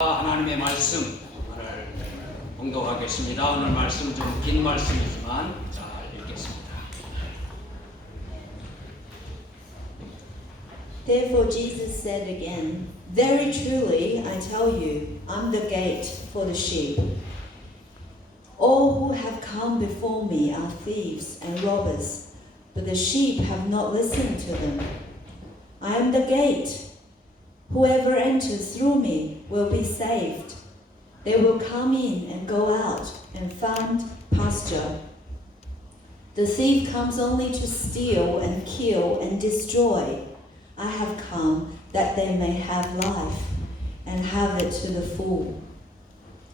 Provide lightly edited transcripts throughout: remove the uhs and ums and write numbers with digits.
하나님의 말씀 오늘 봉독하겠습니다. 오늘 말씀 좀 긴 말씀이지만 잘 읽겠습니다. Therefore Jesus said again, Very truly I tell you, I'm the gate for the sheep. All who have come before me are thieves and robbers, but the sheep have not listened to them. I am the gate. Whoever enters through me will be saved. They will come in and go out and find pasture. The thief comes only to steal and kill and destroy. I have come that they may have life and have it to the full.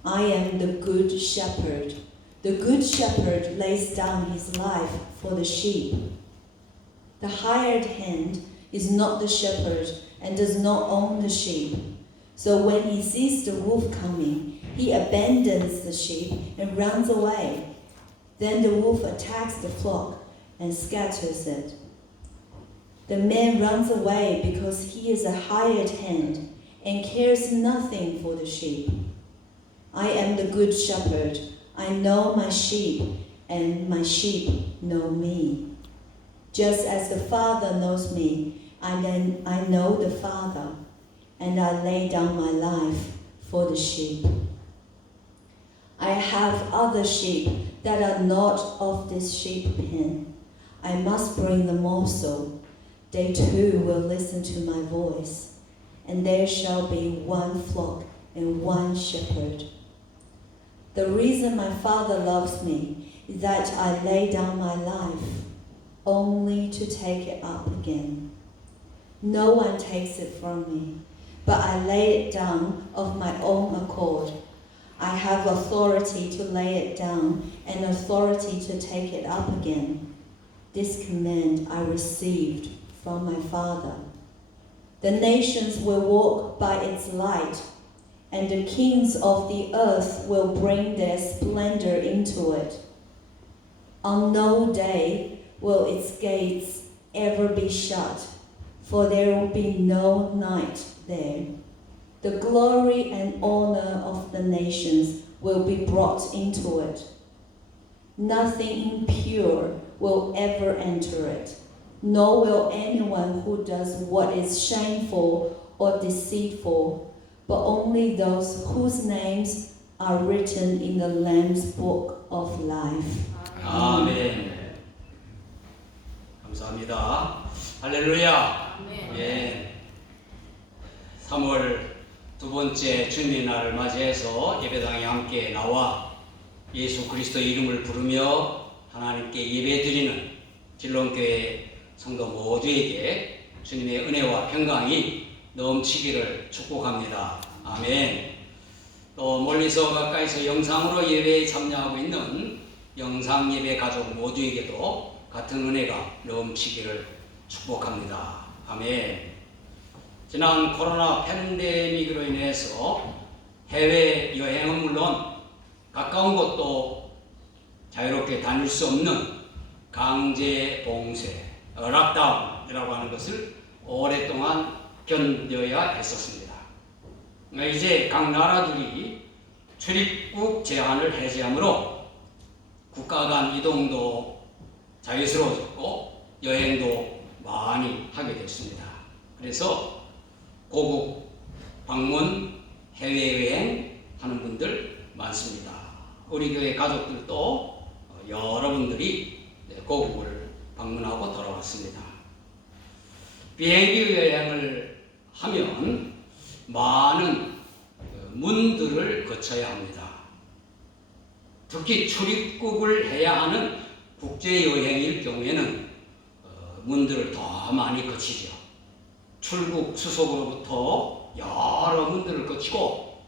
I am the good shepherd. The good shepherd lays down his life for the sheep. The hired hand is not the shepherd and does not own the sheep. So when he sees the wolf coming, he abandons the sheep and runs away. Then the wolf attacks the flock and scatters it. The man runs away because he is a hired hand and cares nothing for the sheep. I am the good shepherd. I know my sheep, and my sheep know me. Just as the Father knows me, I know the Father, and I lay down my life for the sheep. I have other sheep that are not of this sheep pen. I must bring them also. They too will listen to my voice, and there shall be one flock and one shepherd. The reason my Father loves me is that I lay down my life, only to take it up again. No one takes it from me, but I lay it down of my own accord. I have authority to lay it down and authority to take it up again. This command I received from my Father. The nations will walk by its light, and the kings of the earth will bring their splendor into it. On no day will its gates ever be shut, for there will be no night there. The glory and honor of the nations will be brought into it. Nothing impure will ever enter it, nor will anyone who does what is shameful or deceitful, but only those whose names are written in the Lamb's book of life. 아멘. 감사합니다. 할렐루야. 예. 3월 두 번째 주님의 날을 맞이해서 예배당에 함께 나와 예수 그리스도의 이름을 부르며 하나님께 예배드리는 진롱교회 성도 모두에게 주님의 은혜와 평강이 넘치기를 축복합니다. 아멘. 또 멀리서 가까이서 영상으로 예배에 참여하고 있는 영상 예배 가족 모두에게도 같은 은혜가 넘치기를 축복합니다. 아멘. 지난 코로나 팬데믹으로 인해서 해외 여행은 물론 가까운 곳도 자유롭게 다닐 수 없는 강제 봉쇄, 락다운이라고 하는 것을 오랫동안 견뎌야 했었습니다. 이제 각 나라들이 출입국 제한을 해제하므로 국가 간 이동도 자유스러워졌고 여행도 많이 하게 됐습니다. 그래서 고국 방문, 해외여행 하는 분들 많습니다. 우리 교회 가족들도 여러분들이 고국을 방문하고 돌아왔습니다. 비행기 여행을 하면 많은 문들을 거쳐야 합니다. 특히 출입국을 해야 하는 국제여행일 경우에는 문들을 더 많이 거치죠. 출국, 수속으로부터 여러 문들을 거치고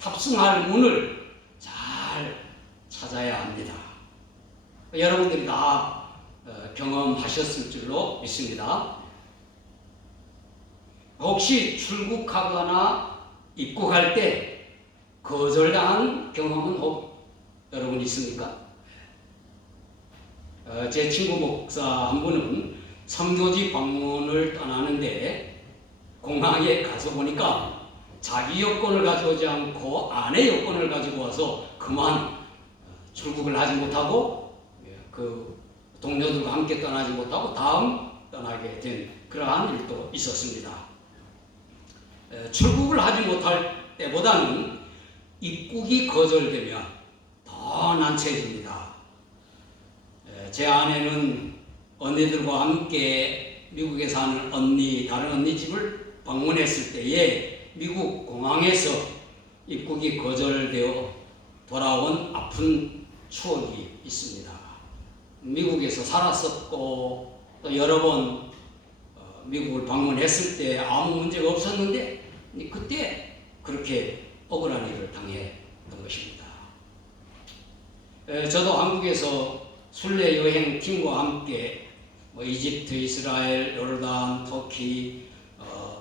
탑승할 문을 잘 찾아야 합니다. 여러분들이 다 경험하셨을 줄로 믿습니다. 혹시 출국하거나 입국할 때 거절당한 경험은 여러분 있습니까? 제 친구 목사 한 분은 선교지 방문을 떠나는데 공항에 가서 보니까 자기 여권을 가져오지 않고 아내 여권을 가지고 와서 그만 출국을 하지 못하고 그 동료들과 함께 떠나지 못하고 다음 떠나게 된 그러한 일도 있었습니다. 출국을 하지 못할 때보다는 입국이 거절되면 더 난처해집니다. 제 아내는 언니들과 함께 미국에 사는 다른 언니 집을 방문했을 때에 미국 공항에서 입국이 거절되어 돌아온 아픈 추억이 있습니다. 미국에서 살았었고 또 여러 번 미국을 방문했을 때 아무 문제가 없었는데 그때 그렇게 억울한 일을 당했던 것입니다. 저도 한국에서 순례 여행 팀과 함께 이집트, 이스라엘, 요르단, 터키,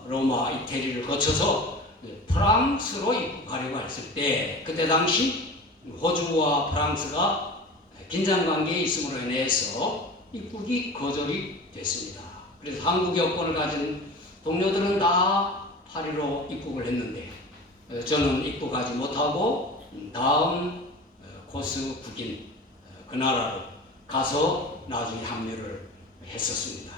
로마, 이태리를 거쳐서 프랑스로 입국하려고 했을 때 그때 당시 호주와 프랑스가 긴장관계에 있음으로 인해서 입국이 거절이 됐습니다. 그래서 한국 여권을 가진 동료들은 다 파리로 입국을 했는데 저는 입국하지 못하고 다음 코스 국인 그 나라로 가서 나중에 합류를 했었습니다.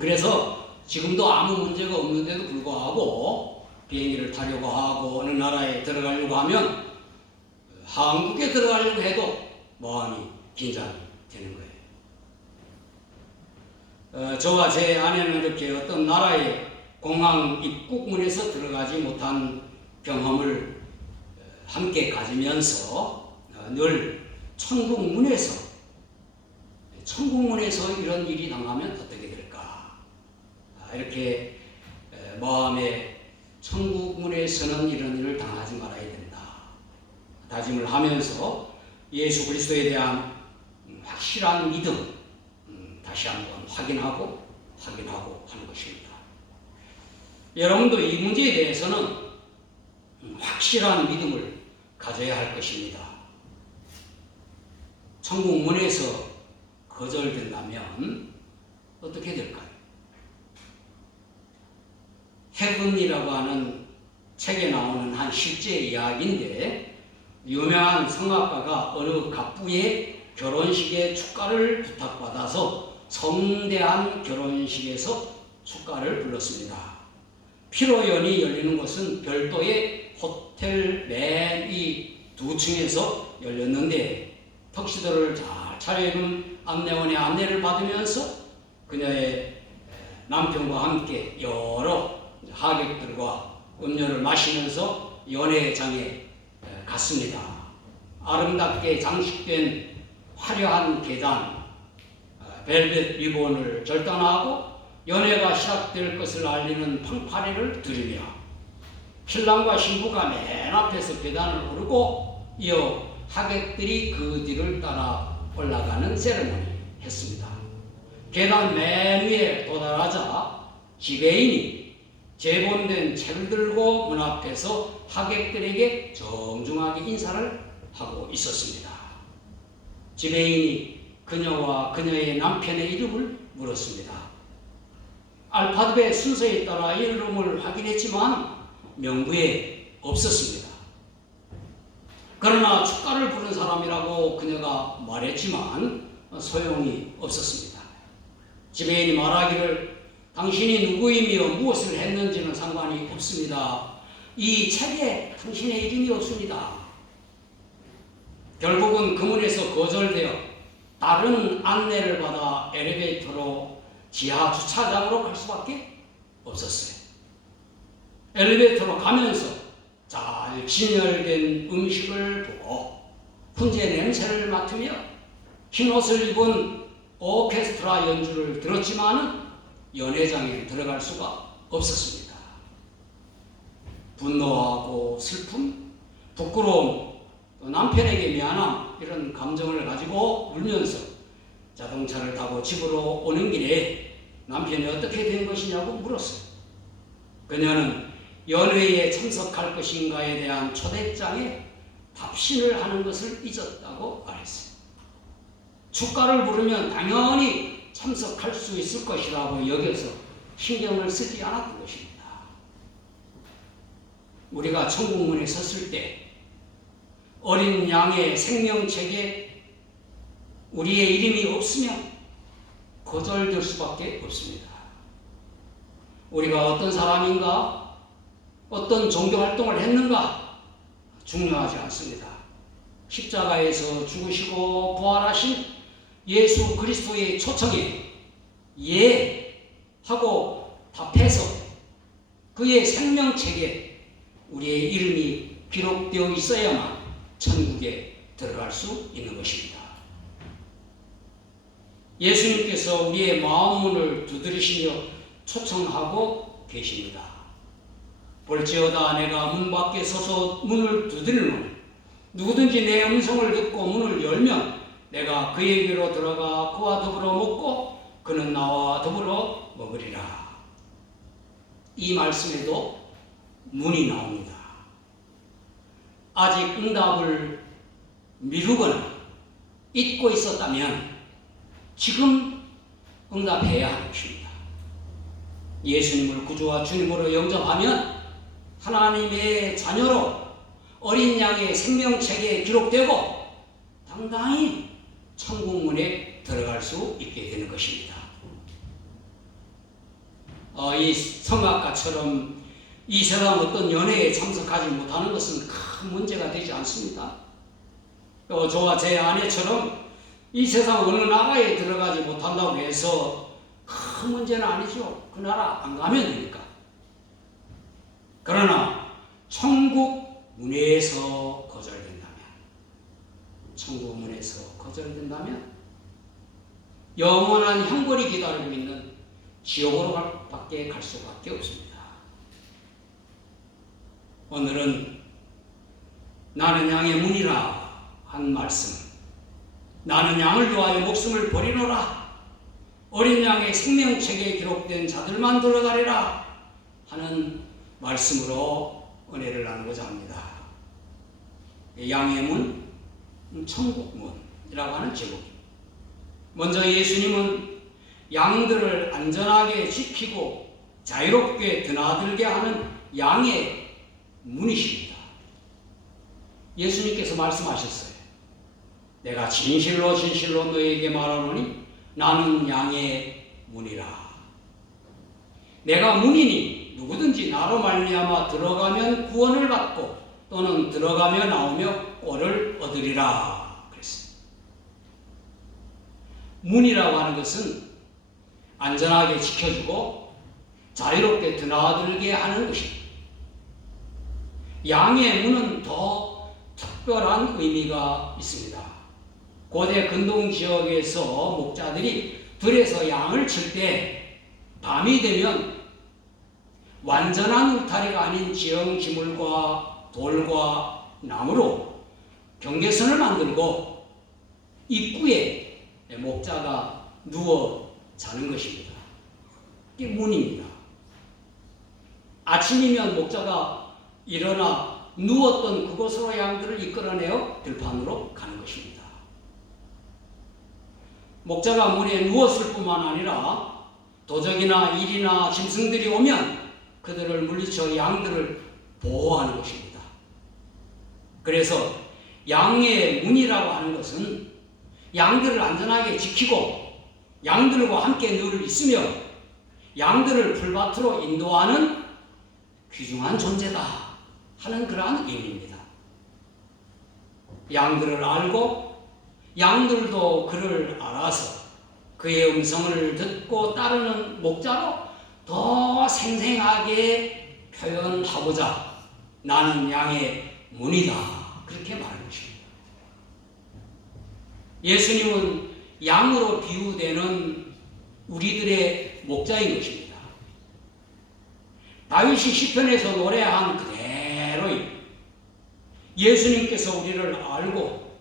그래서 지금도 아무 문제가 없는데도 불구하고 비행기를 타려고 하고 어느 나라에 들어가려고 하면 한국에 들어가려고 해도 마음이 긴장이 되는 거예요. 저와 제 아내는 이렇게 어떤 나라의 공항 입국문에서 들어가지 못한 경험을 함께 가지면서 늘 천국문에서 이런 일이 당하면 어떻게 될까? 이렇게 마음에 천국문에서는 이런 일을 당하지 말아야 된다. 다짐을 하면서 예수 그리스도에 대한 확실한 믿음 다시 한번 확인하고 하는 것입니다. 여러분도 이 문제에 대해서는 확실한 믿음을 가져야 할 것입니다. 천국문에서 거절된다면 어떻게 될까요? 헤븐이라고 하는 책에 나오는 한 실제 이야기인데 유명한 성악가가 어느 갑부의 결혼식에 축가를 부탁받아서 성대한 결혼식에서 축가를 불렀습니다. 피로연이 열리는 곳은 별도의 호텔 맨 위 2층에서 열렸는데 턱시도를 잘 차려입은 안내원의 안내를 받으면서 그녀의 남편과 함께 여러 하객들과 음료를 마시면서 연회장에 갔습니다. 아름답게 장식된 화려한 계단, 벨벳 리본을 절단하고 연회가 시작될 것을 알리는 팡파레를 들이며 신랑과 신부가 맨 앞에서 계단을 오르고 이어 하객들이 그 뒤를 따라 올라가는 세레모니 했습니다. 계단 맨 위에 도달하자 지배인이 제본된 책을 들고 문 앞에서 하객들에게 정중하게 인사를 하고 있었습니다. 지배인이 그녀와 그녀의 남편의 이름을 물었습니다. 알파벳 순서에 따라 이름을 확인했지만 명부에 없었습니다. 그러나 축가를 부른 사람이라고 그녀가 말했지만 소용이 없었습니다. 지배인이 말하기를 당신이 누구이며 무엇을 했는지는 상관이 없습니다. 이 책에 당신의 이름이 없습니다. 결국은 그 문에서 거절되어 다른 안내를 받아 엘리베이터로 지하 주차장으로 갈 수밖에 없었어요. 엘리베이터로 가면서 잘 진열된 음식을 보고 훈제 냄새를 맡으며 흰옷을 입은 오케스트라 연주를 들었지만은 연회장에 들어갈 수가 없었습니다. 분노하고 슬픔, 부끄러움, 또 남편에게 미안함 이런 감정을 가지고 울면서 자동차를 타고 집으로 오는 길에 남편이 어떻게 된 것이냐고 물었어요. 그녀는 연회에 참석할 것인가에 대한 초대장에 답신을 하는 것을 잊었다고 말했어요. 축가를 부르면 당연히 참석할 수 있을 것이라고 여겨서 신경을 쓰지 않았던 것입니다. 우리가 천국문에 섰을 때 어린 양의 생명책에 우리의 이름이 없으면 거절될 수밖에 없습니다. 우리가 어떤 사람인가, 어떤 종교 활동을 했는가 중요하지 않습니다. 십자가에서 죽으시고 부활하신 예수 그리스도의 초청에 예 하고 답해서 그의 생명책에 우리의 이름이 기록되어 있어야만 천국에 들어갈 수 있는 것입니다. 예수님께서 우리의 마음문을 두드리시며 초청하고 계십니다. 볼지어다 내가 문 밖에 서서 문을 두드리노니 누구든지 내 음성을 듣고 문을 열면 내가 그에게로 들어가 그와 더불어 먹고 그는 나와 더불어 먹으리라. 이 말씀에도 문이 나옵니다. 아직 응답을 미루거나 잊고 있었다면 지금 응답해야 하는 것입니다. 예수님을 구주와 주님으로 영접하면 하나님의 자녀로 어린 양의 생명책에 기록되고 당당히 천국문에 들어갈 수 있게 되는 것입니다. 이 성악가처럼 이 세상 어떤 연회에 참석하지 못하는 것은 큰 문제가 되지 않습니다. 저와 제 아내처럼 이 세상 어느 나라에 들어가지 못한다고 해서 큰 문제는 아니죠. 그 나라 안 가면 되니까. 그러나 천국 문에서 거절된다면, 천국 문에서 거절된다면 영원한 형벌이 기다리고 있는 지옥으로 밖에 갈 수밖에 없습니다. 오늘은 나는 양의 문이라 한 말씀, 나는 양을 위하여 목숨을 버리노라, 어린 양의 생명책에 기록된 자들만 들어가리라 하는 말씀으로 은혜를 나누고자 합니다. 양의 문, 천국문이라고 하는 제목입니다. 먼저 예수님은 양들을 안전하게 지키고 자유롭게 드나들게 하는 양의 문이십니다. 예수님께서 말씀하셨어요. 내가 진실로 진실로 너에게 말하노니 나는 양의 문이라. 내가 문이니 누구든지 나로 말미암아 들어가면 구원을 받고 또는 들어가며 나오며 꼴을 얻으리라 그랬어요. 문이라고 하는 것은 안전하게 지켜주고 자유롭게 드나들게 하는 것입니다. 양의 문은 더 특별한 의미가 있습니다. 고대 근동 지역에서 목자들이 들에서 양을 칠 때 밤이 되면 완전한 울타리가 아닌 지형 지물과 돌과 나무로 경계선을 만들고 입구에 목자가 누워 자는 것입니다. 이게 문입니다. 아침이면 목자가 일어나 누웠던 그곳으로 양들을 이끌어내어 들판으로 가는 것입니다. 목자가 문에 누웠을 뿐만 아니라 도적이나 일이나 짐승들이 오면 그들을 물리쳐 양들을 보호하는 것입니다. 그래서 양의 문이라고 하는 것은 양들을 안전하게 지키고 양들과 함께 늘 있으며 양들을 풀밭으로 인도하는 귀중한 존재다 하는 그러한 의미입니다. 양들을 알고 양들도 그를 알아서 그의 음성을 듣고 따르는 목자로 더 생생하게 표현하고자 나는 양의 문이다 그렇게 말하는 것입니다. 예수님은 양으로 비유되는 우리들의 목자인 것입니다. 다윗이 시편에서 노래한 그대로인 예수님께서 우리를 알고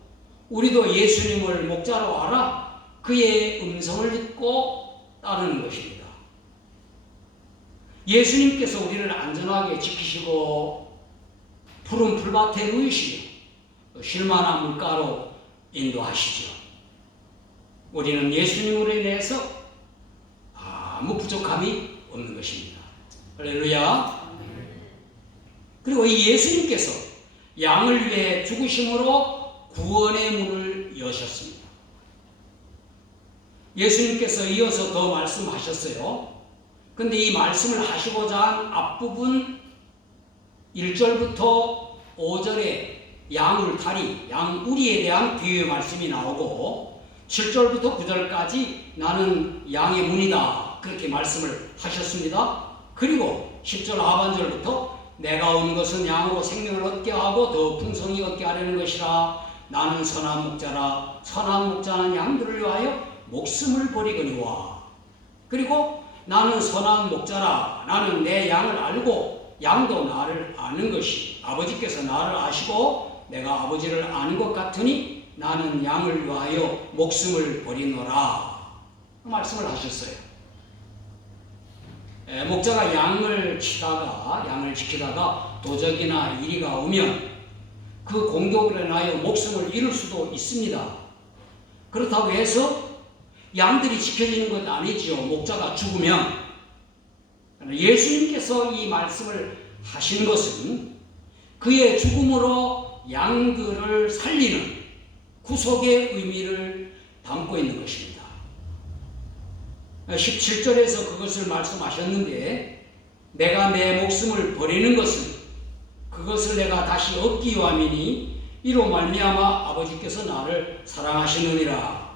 우리도 예수님을 목자로 알아 그의 음성을 듣고 따르는 것입니다. 예수님께서 우리를 안전하게 지키시고 푸른 풀밭에 누이시며 쉴만한 물가로 인도하시죠. 우리는 예수님으로 인해서 아무 부족함이 없는 것입니다. 할렐루야. 그리고 이 예수님께서 양을 위해 죽으심으로 구원의 문을 여셨습니다. 예수님께서 이어서 더 말씀하셨어요. 근데 이 말씀을 하시고자 한 앞부분 1절부터 5절에 양울타리, 양우리에 대한 비유의 말씀이 나오고 7절부터 9절까지 나는 양의 문이다 그렇게 말씀을 하셨습니다. 그리고 10절 하반절부터 내가 온 것은 양으로 생명을 얻게 하고 더 풍성히 얻게 하려는 것이라. 나는 선한 목자라. 선한 목자는 양들을 위하여 목숨을 버리거니와. 그리고 나는 선한 목자라. 나는 내 양을 알고 양도 나를 아는 것이 아버지께서 나를 아시고 내가 아버지를 아는 것 같으니 나는 양을 위하여 목숨을 버리노라. 말씀을 하셨어요. 목자가 양을 지키다가 도적이나 이리가 오면 그 공격으로 인하여 목숨을 잃을 수도 있습니다. 그렇다고 해서 양들이 지켜지는 것 아니지요. 목자가 죽으면. 예수님께서 이 말씀을 하신 것은 그의 죽음으로 양들을 살리는 구속의 의미를 담고 있는 것입니다. 17절에서 그것을 말씀하셨는데 내가 내 목숨을 버리는 것은 그것을 내가 다시 얻기 위함이니 이로 말미암아 아버지께서 나를 사랑하시느니라.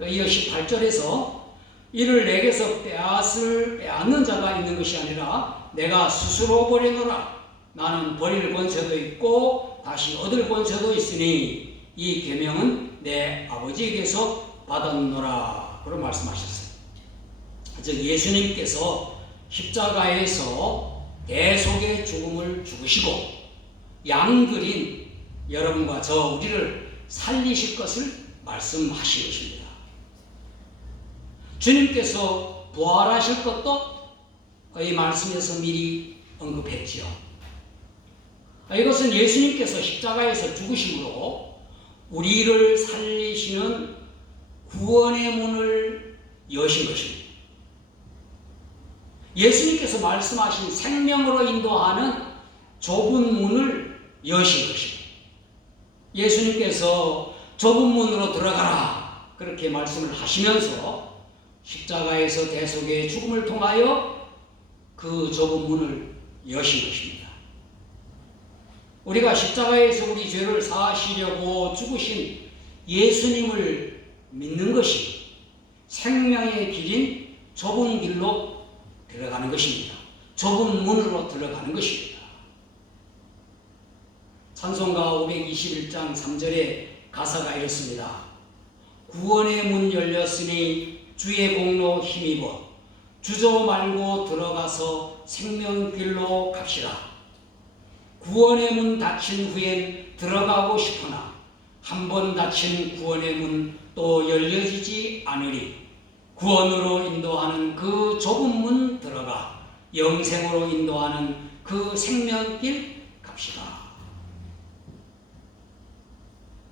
이어 18절에서 이를 내게서 빼앗는 자가 있는 것이 아니라 내가 스스로 버리노라. 나는 버릴 권세도 있고 다시 얻을 권세도 있으니 이 계명은 내 아버지에게서 받았노라. 그런 말씀하셨어요. 즉 예수님께서 십자가에서 대속의 죽음을 죽으시고 양들인 여러분과 저 우리를 살리실 것을 말씀하신 것입니다. 주님께서 부활하실 것도 이 말씀에서 미리 언급했지요. 이것은 예수님께서 십자가에서 죽으심으로 우리를 살리시는 구원의 문을 여신 것입니다. 예수님께서 말씀하신 생명으로 인도하는 좁은 문을 여신 것입니다. 예수님께서 좁은 문으로 들어가라 그렇게 말씀을 하시면서 십자가에서 대속의 죽음을 통하여 그 좁은 문을 여신 것입니다. 우리가 십자가에서 우리 죄를 사하시려고 죽으신 예수님을 믿는 것이 생명의 길인 좁은 길로 들어가는 것입니다. 좁은 문으로 들어가는 것입니다. 찬송가 521장 3절에 가사가 이렇습니다. 구원의 문 열렸으니 주의 공로 힘입어 주저 말고 들어가서 생명길로 갑시다. 구원의 문 닫힌 후엔 들어가고 싶으나 한 번 닫힌 구원의 문 또 열려지지 않으리. 구원으로 인도하는 그 좁은 문 들어가 영생으로 인도하는 그 생명길 갑시다.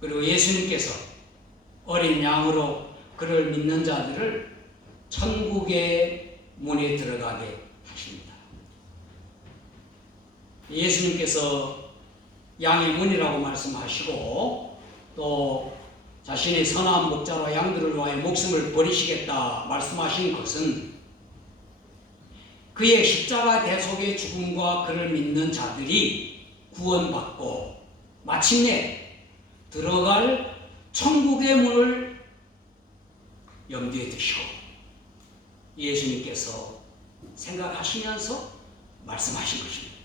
그리고 예수님께서 어린 양으로 그를 믿는 자들을 천국의 문에 들어가게 하십니다. 예수님께서 양의 문이라고 말씀하시고 또 자신의 선한 목자로 양들을 위하여 목숨을 버리시겠다 말씀하신 것은 그의 십자가 대속의 죽음과 그를 믿는 자들이 구원받고 마침내 들어갈 천국의 문을 염두에 두시고 예수님께서 생각하시면서 말씀하신 것입니다.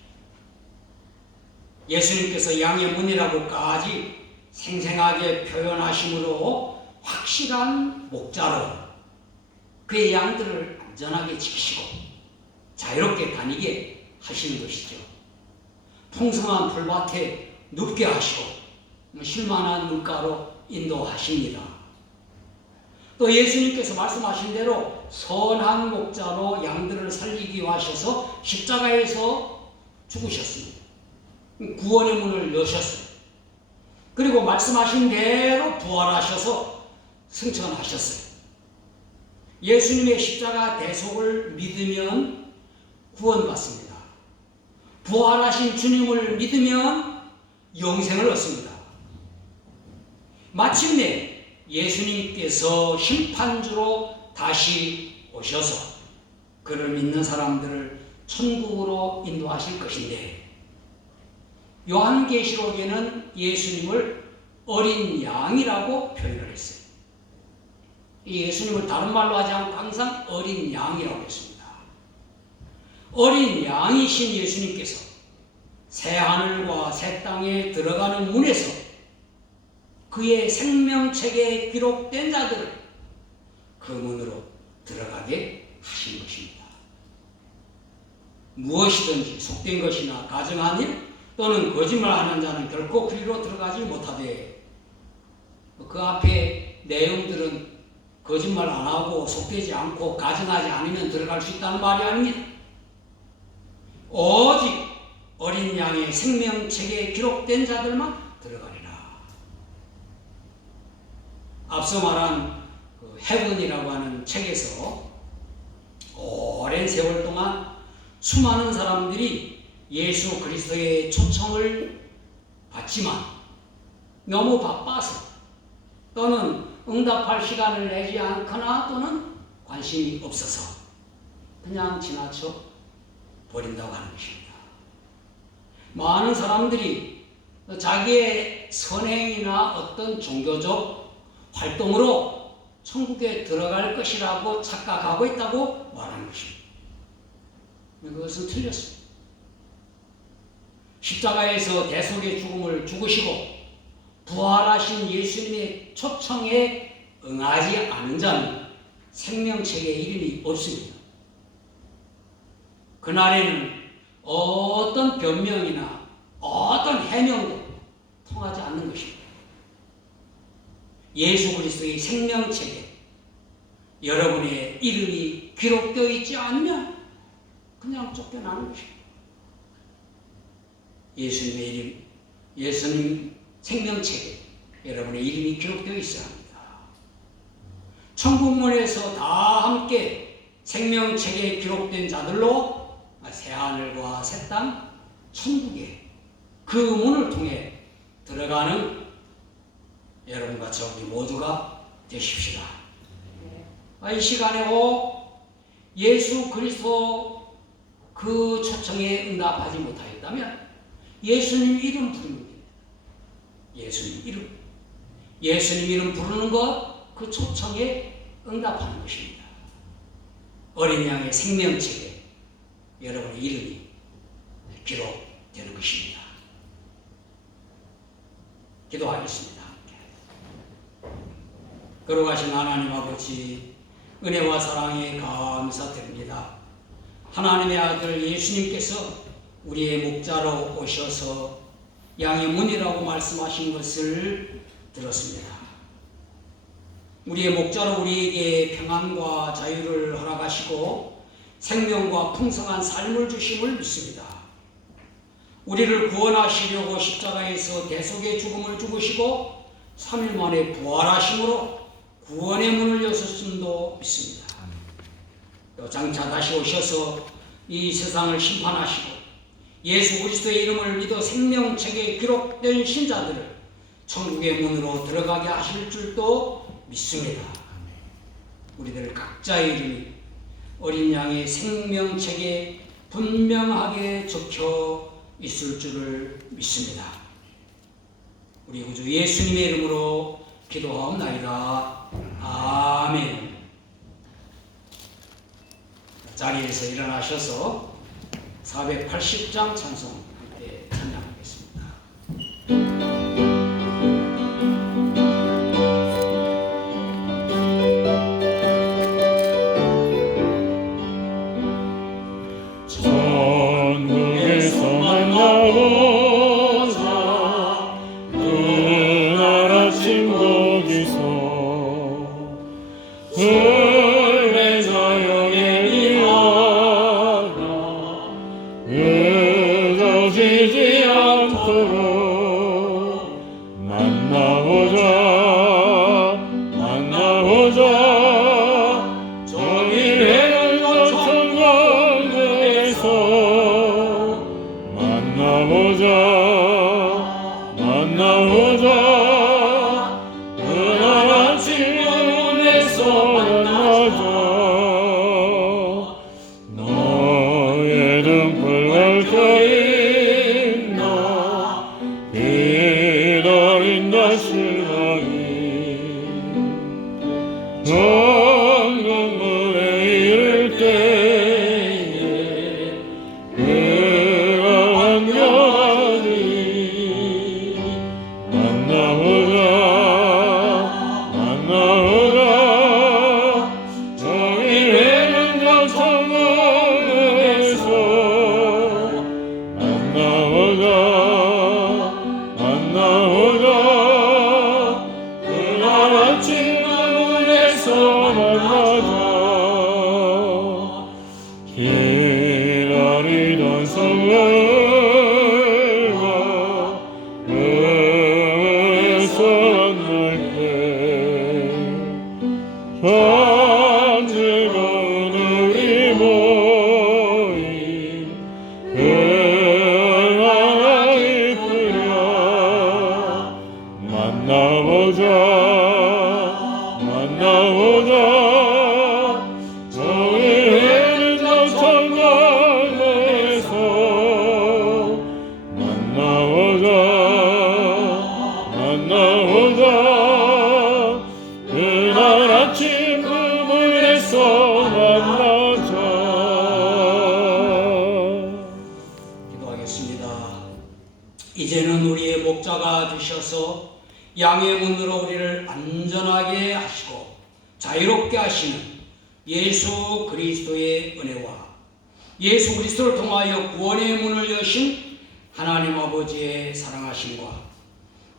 예수님께서 양의 문이라고까지 생생하게 표현하심으로 확실한 목자로 그의 양들을 안전하게 지키시고 자유롭게 다니게 하시는 것이죠. 풍성한 풀밭에 눕게 하시고 쉴만한 물가로 인도하십니다. 또 예수님께서 말씀하신 대로 선한 목자로 양들을 살리기 위하셔서 십자가에서 죽으셨습니다. 구원의 문을 여셨습니다. 그리고 말씀하신 대로 부활하셔서 승천하셨어요. 예수님의 십자가 대속을 믿으면 구원받습니다. 부활하신 주님을 믿으면 영생을 얻습니다. 마침내 예수님께서 심판주로 다시 오셔서 그를 믿는 사람들을 천국으로 인도하실 것인데, 요한계시록에는 예수님을 어린 양이라고 표현을 했어요. 이 예수님을 다른 말로 하지 않고 항상 어린 양이라고 했습니다. 어린 양이신 예수님께서 새 하늘과 새 땅에 들어가는 문에서 그의 생명책에 기록된 자들을 그 문으로 들어가게 하신 것입니다. 무엇이든지 속된 것이나 가증한 일 또는 거짓말하는 자는 결코 그리로 들어가지 못하되, 그 앞에 내용들은 거짓말 안 하고 속되지 않고 가증하지 않으면 들어갈 수 있다는 말이 아닙니다. 오직 어린 양의 생명책에 기록된 자들만 들어가리라. 앞서 말한 그 헤븐이라고 하는 책에서 오랜 세월 동안 수많은 사람들이 예수 그리스도의 초청을 받지만 너무 바빠서 또는 응답할 시간을 내지 않거나 또는 관심이 없어서 그냥 지나쳐 버린다고 하는 것입니다. 많은 사람들이 자기의 선행이나 어떤 종교적 활동으로 천국에 들어갈 것이라고 착각하고 있다고 말하는 것입니다. 그것은 틀렸습니다. 십자가에서 대속의 죽음을 죽으시고 부활하신 예수님의 초청에 응하지 않은 자는 생명책에 이름이 없습니다. 그날에는 어떤 변명이나 어떤 해명도 통하지 않는 것입니다. 예수 그리스도의 생명책에 여러분의 이름이 기록되어 있지 않으면 그냥 쫓겨나는 것입니다. 예수님의 이름, 예수님 생명책에 여러분의 이름이 기록되어 있어야 합니다. 천국문에서 다 함께 생명책에 기록된 자들로 새하늘과 새 땅, 천국에 그 문을 통해 들어가는 여러분과 저 우리 모두가 되십시다. 이 시간에 예수 그리스도 그 초청에 응답하지 못하였다면 예수님 이름 부르는 겁니다. 예수님 이름 부르는 것, 그 초청에 응답하는 것입니다. 어린 양의 생명책에 여러분의 이름이 기록되는 것입니다. 기도하겠습니다. 거룩하신 하나님 아버지, 은혜와 사랑에 감사드립니다. 하나님의 아들 예수님께서 우리의 목자로 오셔서 양의 문이라고 말씀하신 것을 들었습니다. 우리의 목자로 우리에게 평안과 자유를 허락하시고 생명과 풍성한 삶을 주심을 믿습니다. 우리를 구원하시려고 십자가에서 대속의 죽음을 죽으시고 3일 만에 부활하심으로 구원의 문을 여셨음도 믿습니다. 또 장차 다시 오셔서 이 세상을 심판하시고 예수 그리스도의 이름을 믿어 생명책에 기록된 신자들을 천국의 문으로 들어가게 하실 줄도 믿습니다. 우리들 각자의 이름이 어린 양의 생명책에 분명하게 적혀 있을 줄을 믿습니다. 우리 구주 예수님의 이름으로 기도하옵나이다. 아멘. 자리에서 일어나셔서 480장 찬송 함께 찬양하겠습니다. 천국에서 만나보자 그날 아침 거기서 불의 자영에 일어나 아버지는 우리의 목자가 되셔서 양의 문으로 우리를 안전하게 하시고 자유롭게 하시는 예수 그리스도의 은혜와 예수 그리스도를 통하여 구원의 문을 여신 하나님 아버지의 사랑하심과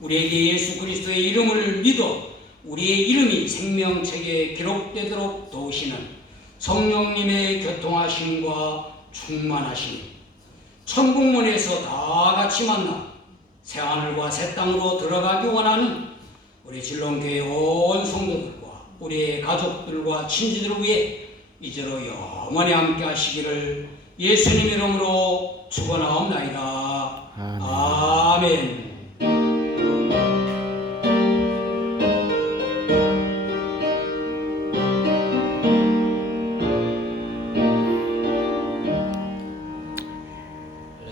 우리에게 예수 그리스도의 이름을 믿어 우리의 이름이 생명책에 기록되도록 도우시는 성령님의 교통하심과 충만하심, 천국문에서 다 같이 만나 새하늘과 새 땅으로 들어가기 원하는 우리 진롱교회 온 성도들과 우리의 가족들과 친지들을 위해 이제로 영원히 함께 하시기를 예수님 이름으로 축원하옵나이다. 아멘.